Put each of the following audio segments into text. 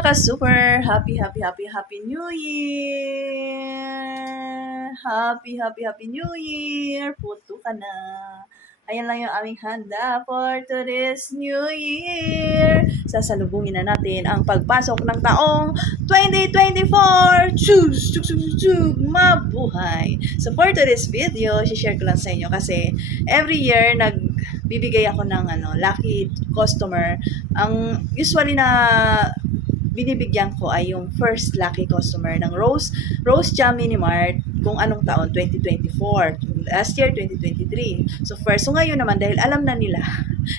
mga ka-super! Happy New Year! Happy New Year! Puto ka na! Ayan lang yung aming handa for today's New Year! Sasalubungin na natin ang pagpasok ng taong 2024! Choose! Mabuhay! So for today's video, share ko lang sa inyo kasi every year nagbibigay ako ng lucky customer. Ang usually na binibigyan ko ay yung first lucky customer ng Rose Jam Mini Mart kung anong taon, 2024. Last year, 2023. So ngayon naman, dahil alam na nila,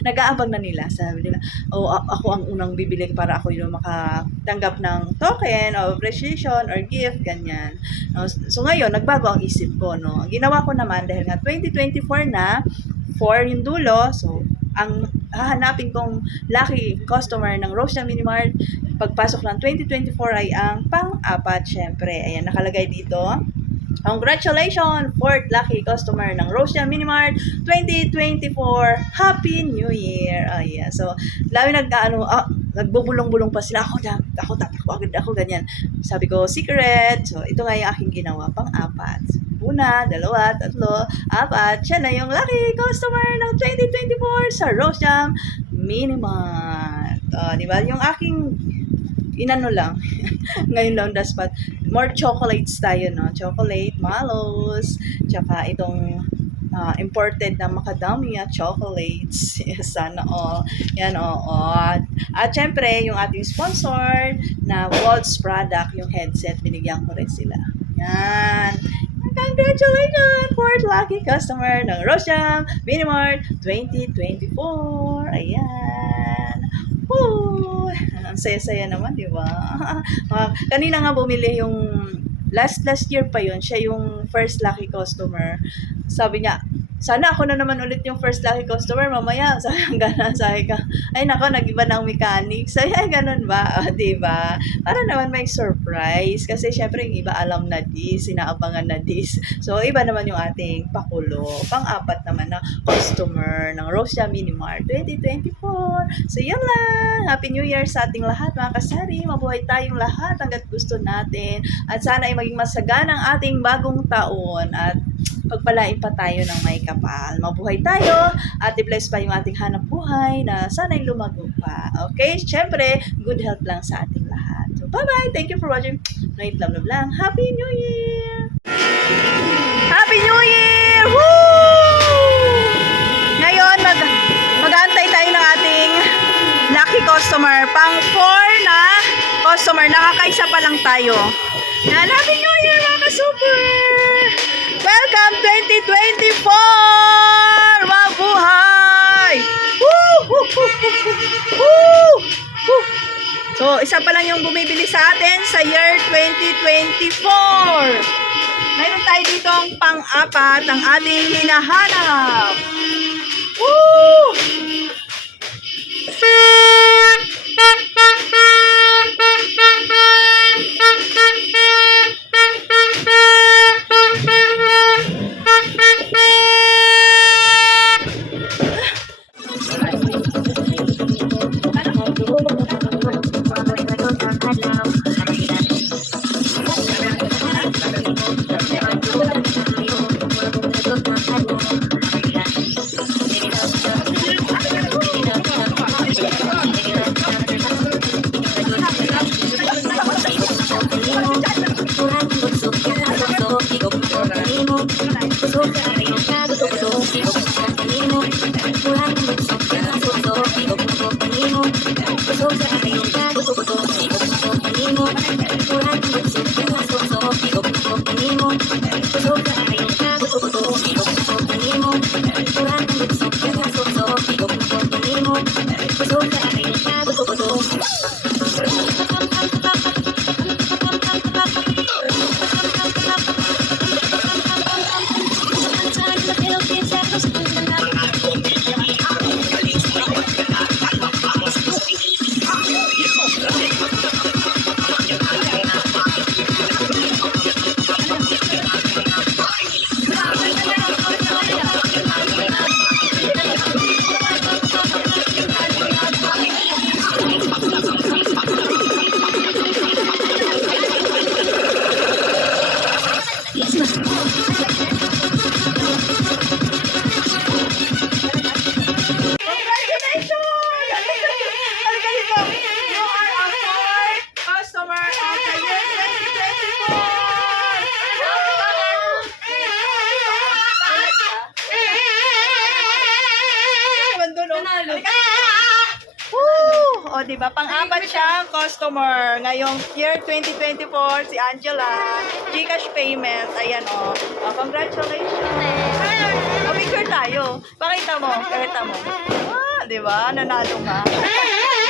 nag-aabang na nila, sabi nila, ako ang unang bibili para ako yung makatanggap ng token of appreciation or gift, ganyan. So ngayon, nagbago ang isip ko, no? Ang ginawa ko naman, dahil nga 2024 na, 4 yung dulo, so ang hahanapin kong lucky customer ng Rose Jam Mini Mart pagpasok ng 2024 ay ang pang-apat, syempre. Ayan, nakalagay dito. Congratulations, 4th lucky customer ng Rose Jam Mini Mart 2024. Happy New Year. Ayan. So, nagbubulong-bulong pa sila. Ako tatakbo agad ako, ganyan. Sabi ko, secret. So, ito nga yung aking ginawa, pang-apat. Una, dalawa, tatlo, apat. Siya na yung lucky customer ng 2024 sa Rose Jam Mini Mart. Diba? Yung aking inano lang, ngayon lang dapat more chocolates tayo, no? Chocolate, mallows, tsaka itong imported na macadamia chocolates. Sana all. Yan, oo. At syempre, yung ating sponsor na Waltz product, yung headset, binigyan ko rin sila. Yan. Congratulations! 4th lucky customer ng Rose Jam Mini Mart 2024. Ayan. Woo! Ang saya-saya naman, di ba? Kanina nga bumili yung last year pa yun, siya yung first lucky customer. Sabi niya, sana ako na naman ulit yung first lucky customer, mamaya, sabi ka, ay nako, nag-iba ng mechanics. Ay, ganun ba? Di ba? Para naman may surprise. Kasi syempre, yung iba alam na this, sinaabangan na this. So, iba naman yung ating pakulo. Pang-apat naman na customer ng Rose Jam Mini Mart 2024. So, yan lang. Happy New Year sa ating lahat, mga kasari. Mabuhay tayong lahat hanggat gusto natin. At sana ay maging masaganang ating bagong taon. At pagpalain pa tayo ng may kapal. Mabuhay tayo at i-bless pa yung ating hanap buhay na sana'y lumago pa. Okay? Siyempre, good health lang sa ating lahat. So, bye-bye! Thank you for watching. Night love lang. Happy New Year! Happy New Year! Woo! Ngayon, mag-aantay tayo ng ating lucky customer. Pang 4 na customer. Nakakaisa pa lang tayo. Yan, Happy New Year, mga super! Welcome 2024! Mabuhay! Woo! So, isa pa lang yung bumibili sa atin sa year 2024. Mayroon tayo dito ang pang-apat ang ating hinahanap. Woo! Panalo. Woo! O, diba? Pang-apat siyang customer. Ngayong year 2024, si Angela. Gcash payment. Ayan, o. Congratulations. O, picture tayo. Pakita mo. Pakita mo. Ah, diba? Nanalo ka. Ayan.